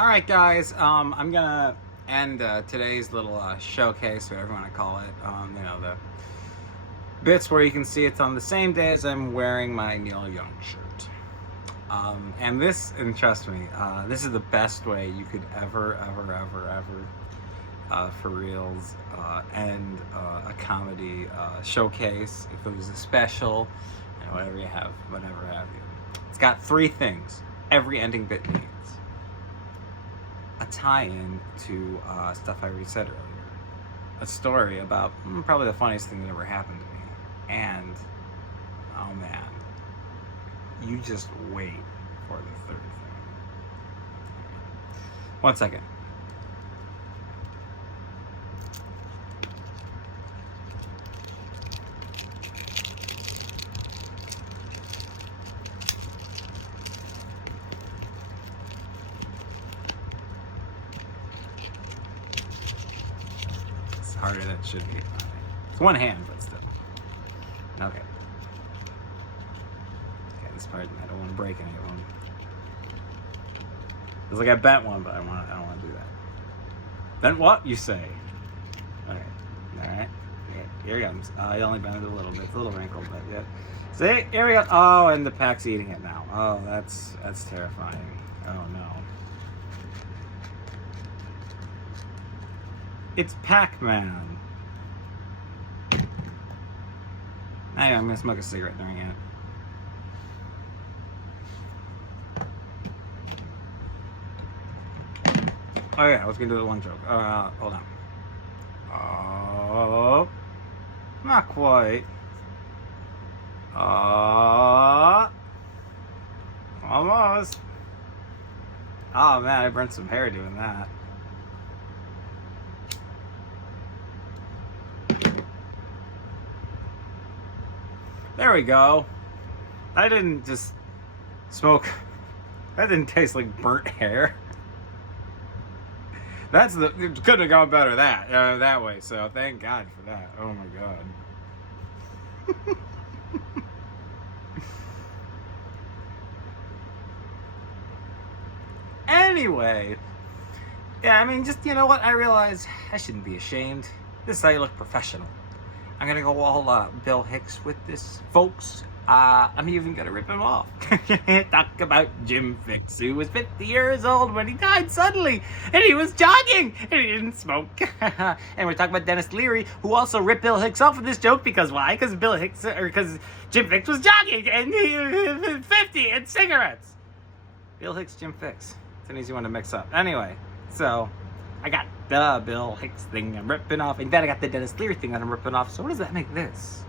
Alright guys, I'm gonna end today's little showcase, whatever you want to call it. The bits where you can see it's on the same day as I'm wearing my Neil Young shirt. And trust me, this is the best way you could ever, for reals, end a comedy showcase, if it was a special, whatever you have, whatever have you. It's got three things every ending bit needs. A tie-in to stuff I already said earlier. A story about probably the funniest thing that ever happened to me. And, oh man, you just wait for the third thing. 1 second. It's harder than it should be. It's one hand, but still. Okay. Okay, this part, I don't want to break any of them. It's like I bent one, but I don't want to do that. Bent what, you say? Okay. Alright. Here he comes. He only bent it a little bit. It's a little wrinkled, but yeah. See? Here we go. Oh, and the pack's eating it now. Oh, that's terrifying. Oh, no. It's Pac-Man. Anyway, I'm gonna smoke a cigarette during it. Oh yeah, I was gonna do the one joke. Hold on. Oh, not quite. Almost. Oh man, I burnt some hair doing that. There we go. I didn't just smoke. That didn't taste like burnt hair. It couldn't have gone better that way. So thank God for that. Oh my God. Anyway, yeah, I mean, just you know what? I realize I shouldn't be ashamed. This is how you look professional. I'm gonna go all Bill Hicks with this, folks. I'm even gonna rip him off. Talk about Jim Fixx, who was 50 years old when he died suddenly, and he was jogging, and he didn't smoke. And we're talking about Dennis Leary, who also ripped Bill Hicks off with this joke, because why? Because Jim Fixx was jogging, and he was 50, and cigarettes. Bill Hicks, Jim Fixx. It's an easy one to mix up. Anyway, so I got the Bill Hicks thing I'm ripping off, and then I got the Dennis Leary thing that I'm ripping off. So what does that make this?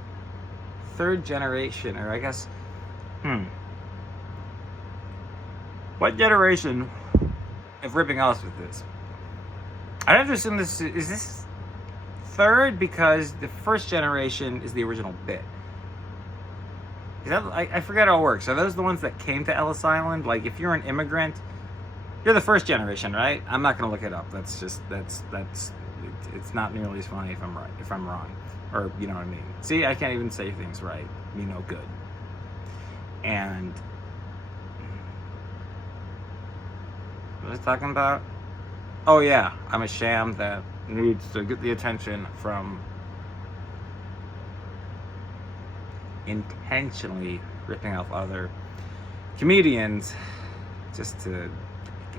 Third generation, or I guess, what generation of ripping off with this? I'd have to assume is this third, because the first generation is the original bit. Is that, I forget how it works. Are those the ones that came to Ellis Island? Like, if you're an immigrant, you're the first generation, right? I'm not gonna look it up. That's it's not nearly as funny if I'm wrong, or you know what I mean. See, I can't even say things right. You know, good. And what was I talking about? Oh yeah, I'm a sham that needs to get the attention from intentionally ripping off other comedians just to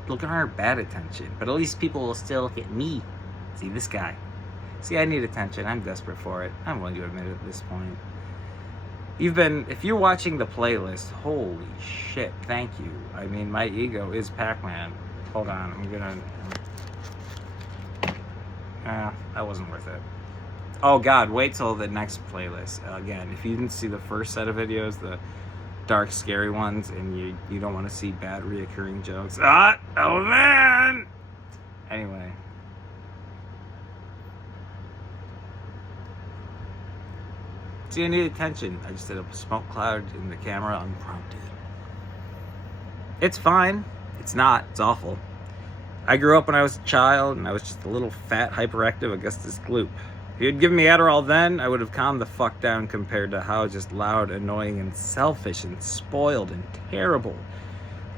look at our bad attention, but at least people will still look at me. See, this guy. See, I need attention. I'm desperate for it. I'm willing to admit it at this point. If you're watching the playlist, holy shit, thank you. I mean, my ego is Pac-Man. Hold on, I'm gonna... that wasn't worth it. Oh God, wait till the next playlist. Again, if you didn't see the first set of videos, the dark, scary ones, and you don't want to see bad reoccurring jokes. Oh man! Anyway. See, I need attention. I just did a smoke cloud in the camera unprompted. It's fine. It's not. It's awful. I grew up when I was a child, and I was just a little fat, hyperactive Augustus Gloop. If you'd given me Adderall then, I would have calmed the fuck down compared to how just loud, annoying, and selfish, and spoiled, and terrible.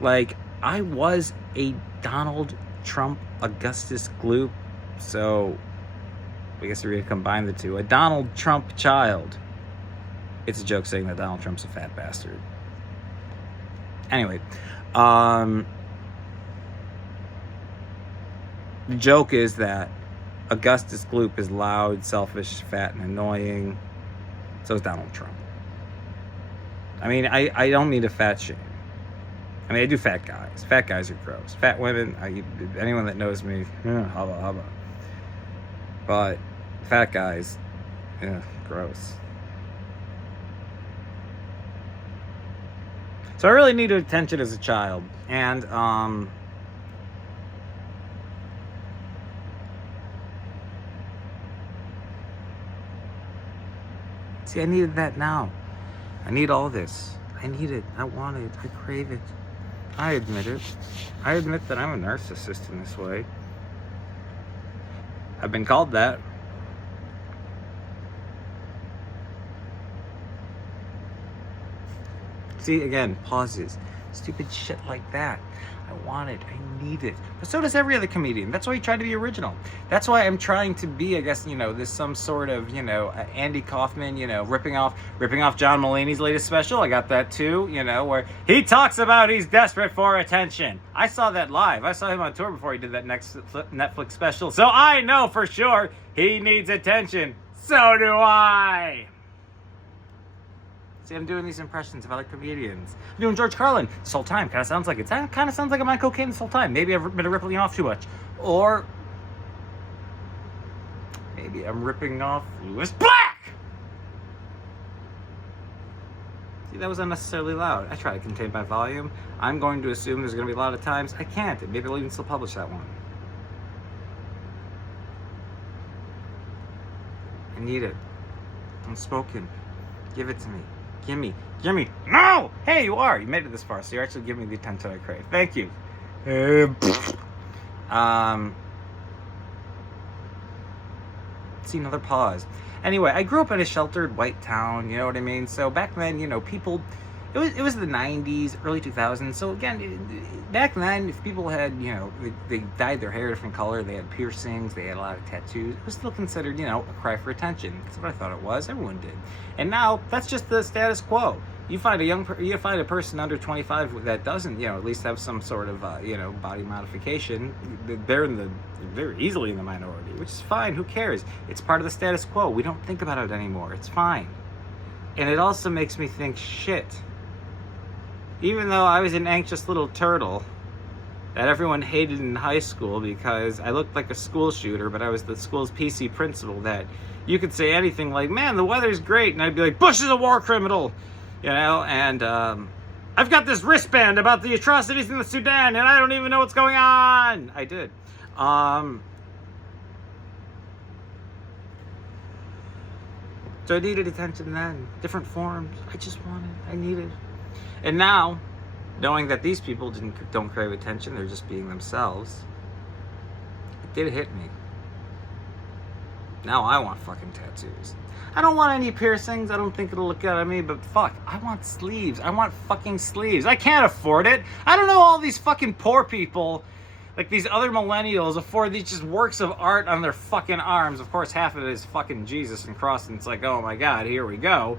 Like, I was a Donald Trump Augustus Gloop. So I guess we're going to combine the two. A Donald Trump child. It's a joke saying that Donald Trump's a fat bastard. Anyway, the joke is that Augustus Gloop is loud, selfish, fat, and annoying. So is Donald Trump. I mean, I don't need a fat shame. I mean, I do fat guys. Fat guys are gross. Fat women, anyone that knows me, hubba hubba. But fat guys, gross. So I really needed attention as a child. And, see, I needed that now. I need all this. I need it. I want it. I crave it. I admit it. I admit that I'm a narcissist in this way. I've been called that. See, again, pauses. Stupid shit like that. I want it. I need it. But so does every other comedian. That's why you try to be original. That's why I'm trying to be, I guess, this some sort of, Andy Kaufman, ripping off John Mulaney's latest special. I got that too, where he talks about he's desperate for attention. I saw that live. I saw him on tour before he did that next Netflix special. So I know for sure he needs attention. So do I. See, I'm doing these impressions of other comedians. I'm doing George Carlin this whole time. Kind of sounds like I'm on cocaine this whole time. Maybe I've been ripping off too much. Or maybe I'm ripping off Lewis Black! See, that was unnecessarily loud. I try to contain my volume. I'm going to assume there's going to be a lot of times I can't. And maybe I'll even still publish that one. I need it. Unspoken. Give it to me. Gimme. No! Hey, you are. You made it this far, so you're actually giving me the attention I crave. Thank you. See, another pause. Anyway, I grew up in a sheltered white town, you know what I mean? So back then, people, it was the 90s, early 2000s. So again, back then, if people had, they dyed their hair a different color, they had piercings, they had a lot of tattoos, it was still considered, a cry for attention. That's what I thought it was. Everyone did. And now, that's just the status quo. You find a person under 25 that doesn't, at least have some sort of, body modification. They're easily in the minority, which is fine. Who cares? It's part of the status quo. We don't think about it anymore. It's fine. And it also makes me think, shit. Even though I was an anxious little turtle that everyone hated in high school because I looked like a school shooter, but I was the school's PC principal, that you could say anything like, man, the weather's great, and I'd be like, Bush is a war criminal, and I've got this wristband about the atrocities in the Sudan, and I don't even know what's going on. I did. So I needed attention then, different forms. I needed. And now, knowing that these people don't crave attention, they're just being themselves, it did hit me. Now I want fucking tattoos. I don't want any piercings. I don't think it'll look good on me, but fuck, I want sleeves. I want fucking sleeves. I can't afford it. I don't know all these fucking poor people, like these other millennials, afford these just works of art on their fucking arms. Of course, half of it is fucking Jesus and cross, and it's like, oh my God, here we go.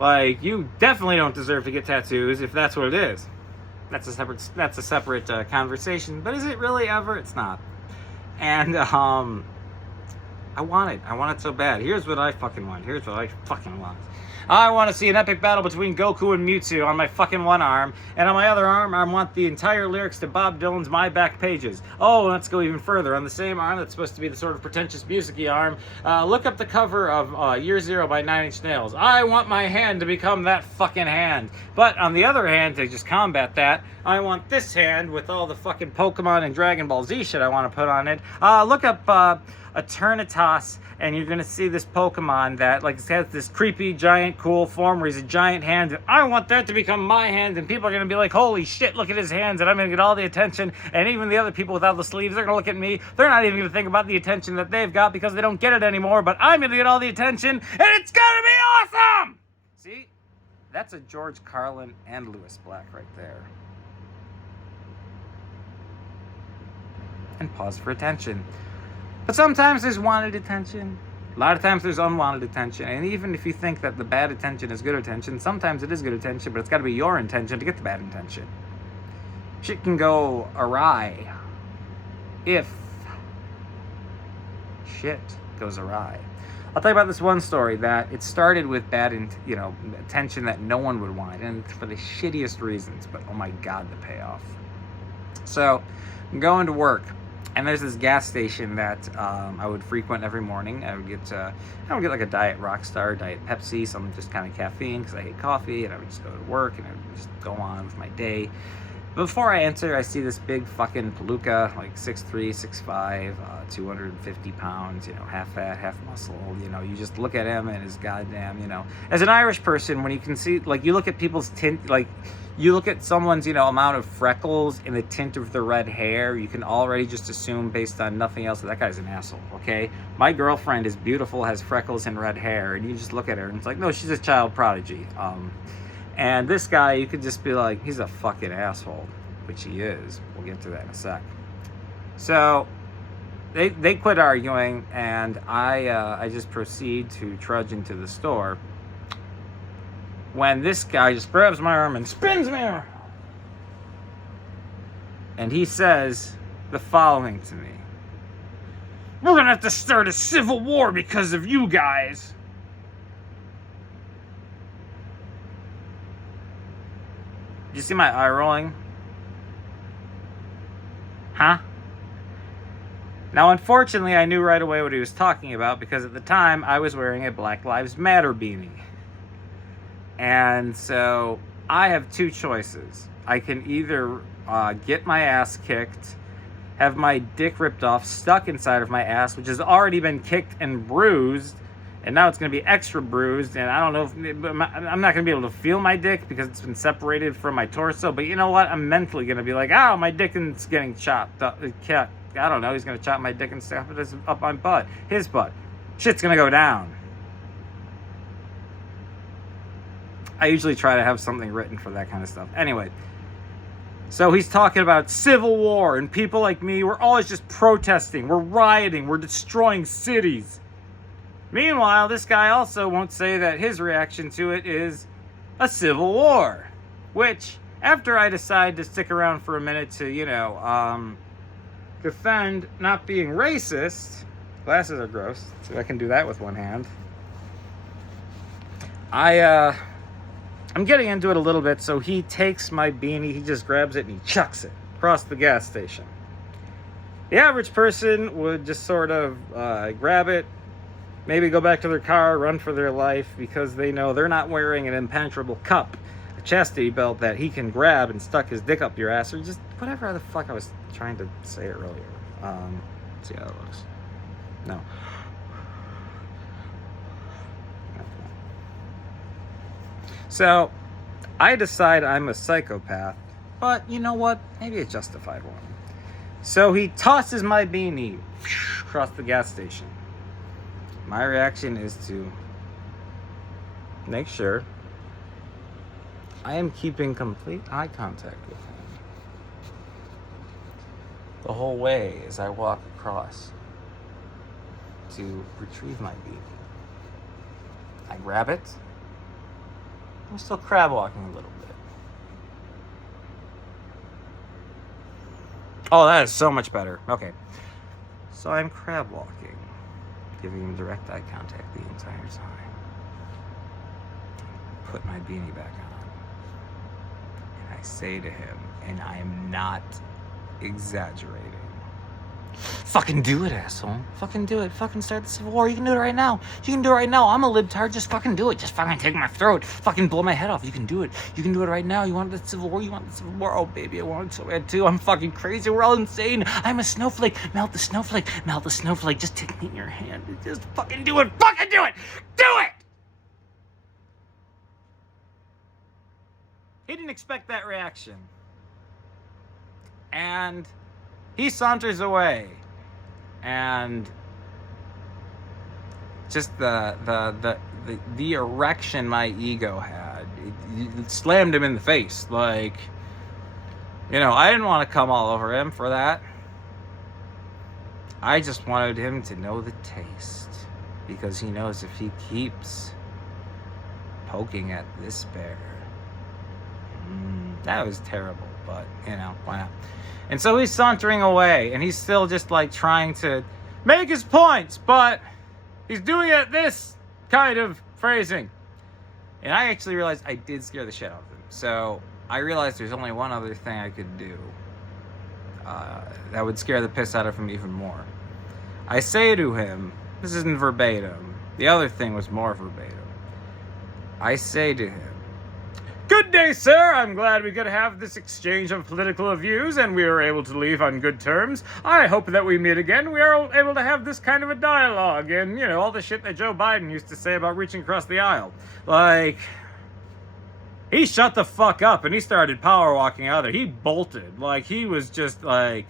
Like, you definitely don't deserve to get tattoos if that's what it is. That's a separate conversation. But is it really ever? It's not. And I want it so bad. Here's what I fucking want. I want to see an epic battle between Goku and Mewtwo on my fucking one arm, and on my other arm, I want the entire lyrics to Bob Dylan's My Back Pages. Oh, let's go even further. On the same arm that's supposed to be the sort of pretentious music-y arm, look up the cover of Year Zero by Nine Inch Nails. I want my hand to become that fucking hand. But on the other hand, to just combat that, I want this hand with all the fucking Pokemon and Dragon Ball Z shit I want to put on it. Look up Eternatus, and you're gonna see this Pokemon that has this creepy giant cool form where he's a giant hand, and I want that to become my hand, and people are gonna be like, holy shit, look at his hands, and I'm gonna get all the attention, and even the other people without the sleeves, they're gonna look at me, they're not even gonna think about the attention that they've got because they don't get it anymore, but I'm gonna get all the attention, and it's gonna be awesome! See? That's a George Carlin and Lewis Black right there. and pause for attention. But sometimes there's wanted attention. A lot of times there's unwanted attention. And even if you think that the bad attention is good attention, sometimes it is good attention, but it's got to be your intention to get the bad attention. Shit can go awry if shit goes awry. I'll tell you about this one story that it started with bad, attention that no one would want, and for the shittiest reasons, but oh my God, the payoff. So I'm going to work, and there's this gas station that I would frequent every morning. I would get like a Diet Rockstar, Diet Pepsi, some just kind of caffeine because I hate coffee, and I would just go to work and I would just go on with my day. Before I enter, I see this big fucking palooka, like 6'3", 6'5", 250 pounds, half fat, half muscle. You just look at him and his goddamn, as an Irish person, when you can see, like, you look at people's tint, like, you look at someone's, amount of freckles and the tint of their red hair, you can already just assume based on nothing else that guy's an asshole, okay? My girlfriend is beautiful, has freckles and red hair, and you just look at her and it's like, no, she's a child prodigy. And this guy, you could just be like, he's a fucking asshole, which he is. We'll get to that in a sec. So they quit arguing, and I just proceed to trudge into the store when this guy just grabs my arm and spins me around. And he says the following to me: "We're gonna have to start a civil war because of you guys." Did you see my eye rolling? Huh? Now, unfortunately, I knew right away what he was talking about because at the time I was wearing a Black Lives Matter beanie. And so I have two choices. I can either get my ass kicked, have my dick ripped off, stuck inside of my ass, which has already been kicked and bruised, and now it's going to be extra bruised, and I don't know if I'm not going to be able to feel my dick because it's been separated from my torso, but you know what? I'm mentally going to be like, ow, my dick is getting chopped up. I don't know, he's going to chop my dick and stuff up my butt. His butt. Shit's going to go down. I usually try to have something written for that kind of stuff. Anyway, so he's talking about civil war, and people like me, we're always just protesting, we're rioting, we're destroying cities. Meanwhile, this guy also won't say that his reaction to it is a civil war. Which, after I decide to stick around for a minute to, defend not being racist, glasses are gross, so I can do that with one hand. I'm getting into it a little bit, so he takes my beanie, he just grabs it and he chucks it across the gas station. The average person would just sort of grab it, maybe go back to their car, run for their life, because they know they're not wearing an impenetrable cup, a chastity belt that he can grab and stuck his dick up your ass, or just whatever the fuck I was trying to say earlier. Let's see how it looks. No. So, I decide I'm a psychopath, but you know what? Maybe a justified one. So he tosses my beanie across the gas station. My reaction is to make sure I am keeping complete eye contact with him the whole way as I walk across to retrieve my beanie. I grab it. I'm still crab walking a little bit. Oh, that is so much better. Okay. So I'm crab walking, giving him direct eye contact the entire time. Put my beanie back on. And I say to him, and I am not exaggerating, fucking do it, asshole. Fucking do it. Fucking start the civil war. You can do it right now. You can do it right now. I'm a libtard. Just fucking do it. Just fucking take my throat. Fucking blow my head off. You can do it. You can do it right now. You want the civil war? You want the civil war? Oh, baby, I want it so bad, too. I'm fucking crazy. We're all insane. I'm a snowflake. Melt the snowflake. Melt the snowflake. Just take me in your hand. Just fucking do it. Fucking do it. Do it! He didn't expect that reaction. And he saunters away, and just the erection my ego had, it slammed him in the face. Like, I didn't want to come all over him for that. I just wanted him to know the taste, because he knows if he keeps poking at this bear, that was terrible, but why not? And so he's sauntering away, and he's still just like trying to make his points, but he's doing it this kind of phrasing. And I actually realized I did scare the shit out of him. So I realized there's only one other thing I could do that would scare the piss out of him even more. I say to him, this isn't verbatim, the other thing was more verbatim. I say to him, "Good day, sir. I'm glad we could have this exchange of political views and we were able to leave on good terms. I hope that we meet again. We are able to have this kind of a dialogue and, all the shit that Joe Biden used to say about reaching across the aisle." Like, he shut the fuck up and he started power walking out there. He bolted. Like, he was just like,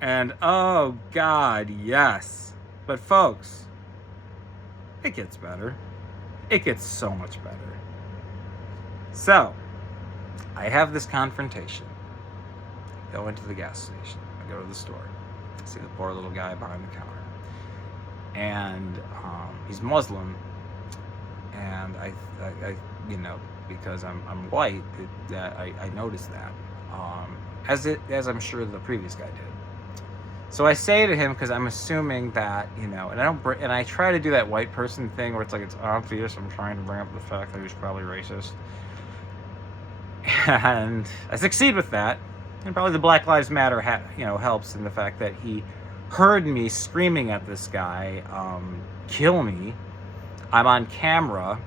and oh God, yes. But folks, it gets better. It gets so much better. So, I have this confrontation. I go into the gas station. I go to the store. I see the poor little guy behind the counter. And he's Muslim. And I because I'm white, I noticed that. As I'm sure the previous guy did. So I say to him, because I'm assuming that, and I try to do that white person thing where it's like, it's obvious I'm trying to bring up the fact that he's probably racist. And I succeed with that. And probably the Black Lives Matter helps in the fact that he heard me screaming at this guy, kill me. I'm on camera.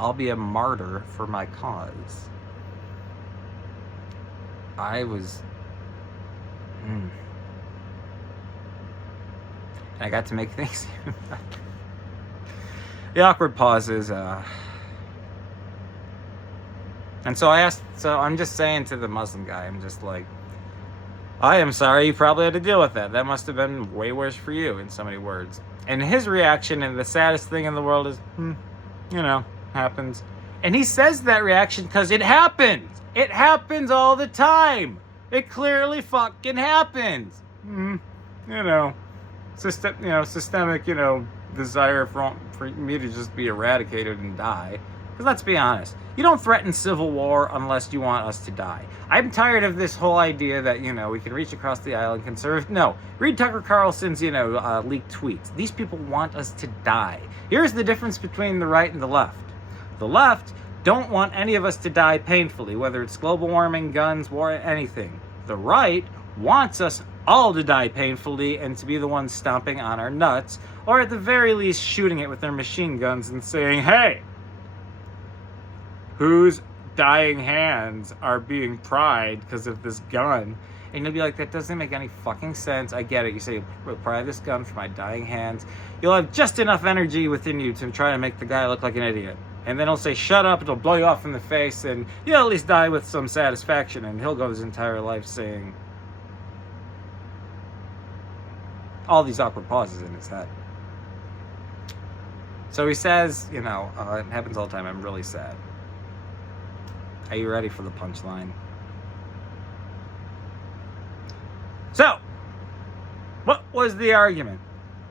I'll be a martyr for my cause. I was... I got to make things even better. The awkward pauses. And so I'm just saying to the Muslim guy, I'm just like, I am sorry you probably had to deal with that. That must have been way worse for you, in so many words. And his reaction, and the saddest thing in the world is, happens. And he says that reaction because it happens. It happens all the time. It clearly fucking happens. Systemic, desire for me to just be eradicated and die. Because let's be honest, you don't threaten civil war unless you want us to die. I'm tired of this whole idea that, we can reach across the aisle and conserve. No, read Tucker Carlson's, leaked tweets. These people want us to die. Here's the difference between the right and the left. The left don't want any of us to die painfully, whether it's global warming, guns, war, anything. The right wants us all to die painfully and to be the ones stomping on our nuts, or at the very least shooting it with their machine guns and saying, hey, whose dying hands are being pried because of this gun? And you'll be like, that doesn't make any fucking sense. I get it. You say, pry this gun for my dying hands. You'll have just enough energy within you to try to make the guy look like an idiot. And then he'll say, shut up, it'll blow you off in the face, and you'll at least die with some satisfaction. And he'll go his entire life saying all these awkward pauses in his head. So he says, it happens all the time, I'm really sad. Are you ready for the punchline? So, what was the argument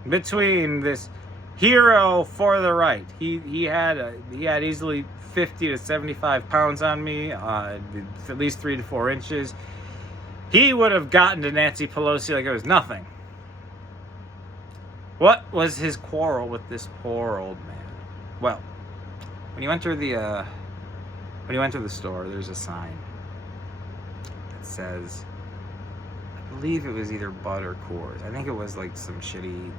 between this hero for the right? He had easily 50 to 75 pounds on me, at least 3 to 4 inches. He would have gotten to Nancy Pelosi like it was nothing. What was his quarrel with this poor old man? Well, when you enter the store, there's a sign that says, I believe it was either Bud or Coors. I think it was like some shitty,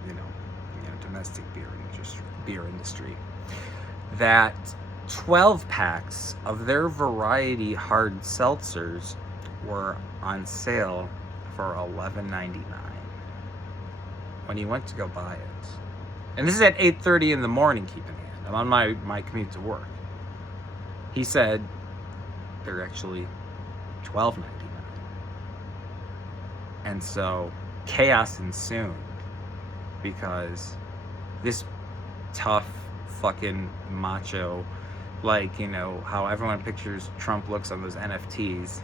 domestic beer industry. That 12 packs of their variety hard seltzers were on sale for $11.99 when he went to go buy it. And this is at 8:30 in the morning, keep in hand. I'm on my commute to work. He said they're actually $12.99. And so chaos ensued because this tough fucking macho, how everyone pictures Trump looks on those NFTs,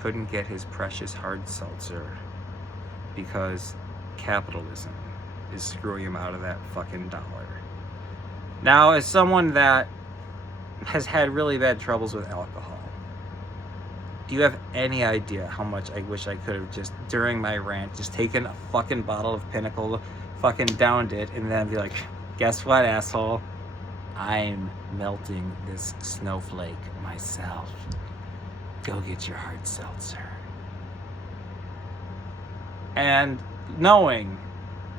couldn't get his precious hard seltzer because capitalism is screwing him out of that fucking dollar. Now, as someone that has had really bad troubles with alcohol, do you have any idea how much I wish I could have just, during my rant, just taken a fucking bottle of Pinnacle, fucking downed it, and then be like, guess what, asshole? I'm melting this snowflake myself. Go get your hard seltzer. And knowing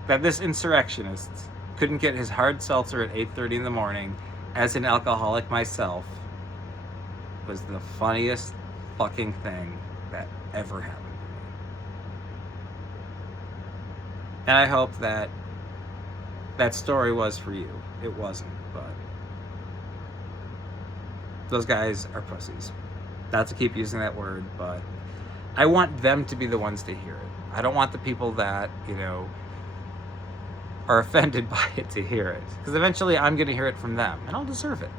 that this insurrectionist couldn't get his hard seltzer at 8:30 in the morning, as an alcoholic myself, was the funniest fucking thing that ever happened to me. And I hope that that story was for you. It wasn't, but those guys are pussies. Not to keep using that word, but I want them to be the ones to hear it. I don't want the people that, are offended by it to hear it. Because eventually I'm going to hear it from them, and I'll deserve it.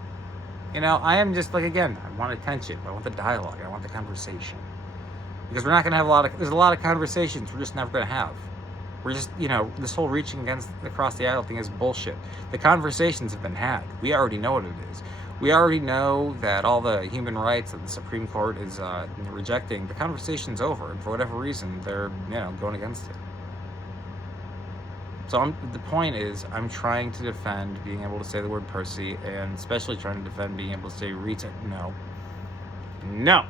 I am just like, again, I want attention. I want the dialogue. I want the conversation. Because we're not going to have there's a lot of conversations we're just never going to have. We're just, this whole reaching across the aisle thing is bullshit. The conversations have been had. We already know what it is. We already know that all the human rights that the Supreme Court is rejecting, the conversation's over. And for whatever reason, they're, going against it. So the point is, I'm trying to defend being able to say the word Percy, and especially trying to defend being able to say retard. No.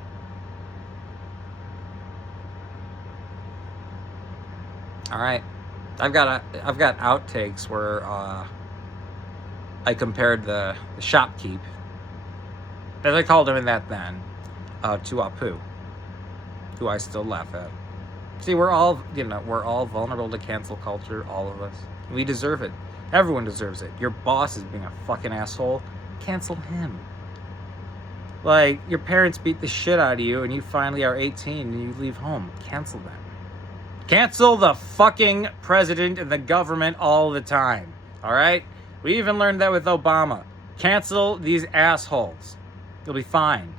All right, I've got outtakes where I compared the shopkeep, as I called him in that then, to Apu, who I still laugh at. See, we're all vulnerable to cancel culture, all of us. We deserve it. Everyone deserves it. Your boss is being a fucking asshole. Cancel him. Like, your parents beat the shit out of you and you finally are 18 and you leave home. Cancel them. Cancel the fucking president and the government all the time. All right? We even learned that with Obama. Cancel these assholes. You'll be fine.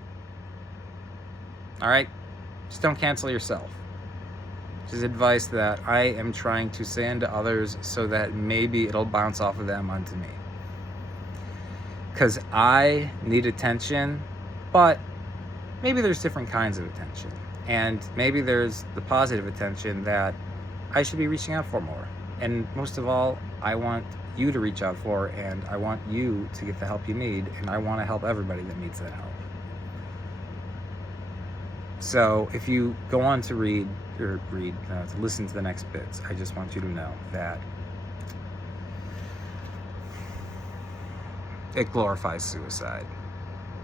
All right? Just don't cancel yourself. This is advice that I am trying to send to others so that maybe it'll bounce off of them onto me. Because I need attention, but maybe there's different kinds of attention. And maybe there's the positive attention that I should be reaching out for more. And most of all, I want you to reach out for, and I want you to get the help you need, and I want to help everybody that needs that help. So if you go on to to listen to the next bits, I just want you to know that it glorifies suicide.